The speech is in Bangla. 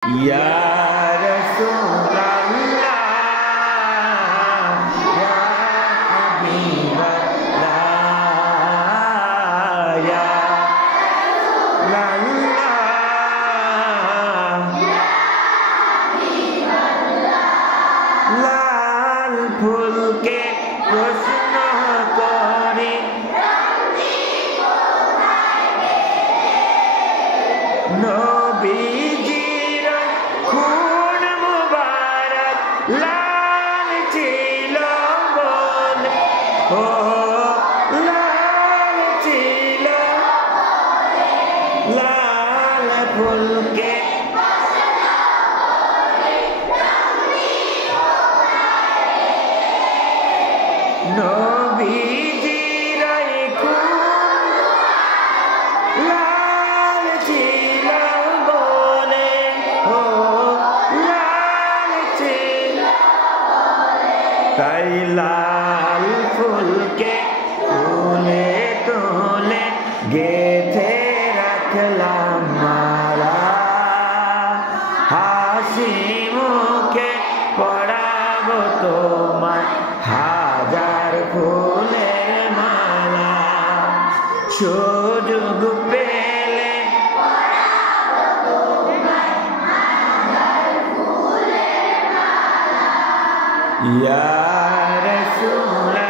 Ya Rasulullah, Ya Habiballah, Ya Rasulullah, Ya Habiballah, লাল ফুলকে প্রশ্ন করি নবীজির খুন মুবারক লাল ছিল বলে, ও লাল ছিল লাল ফুলকে নবীজির খুন লাল ছিল বলে, ও লাল ছিল তাই লাল ফুলকে তুলে তুলে গেঁথে রাখলাম মালা, হাসি মুখে পড়াবো তোমার হাজার ফুলের মালা, সুযোগ পেলে ইয়া রাসূলুল্লাহ।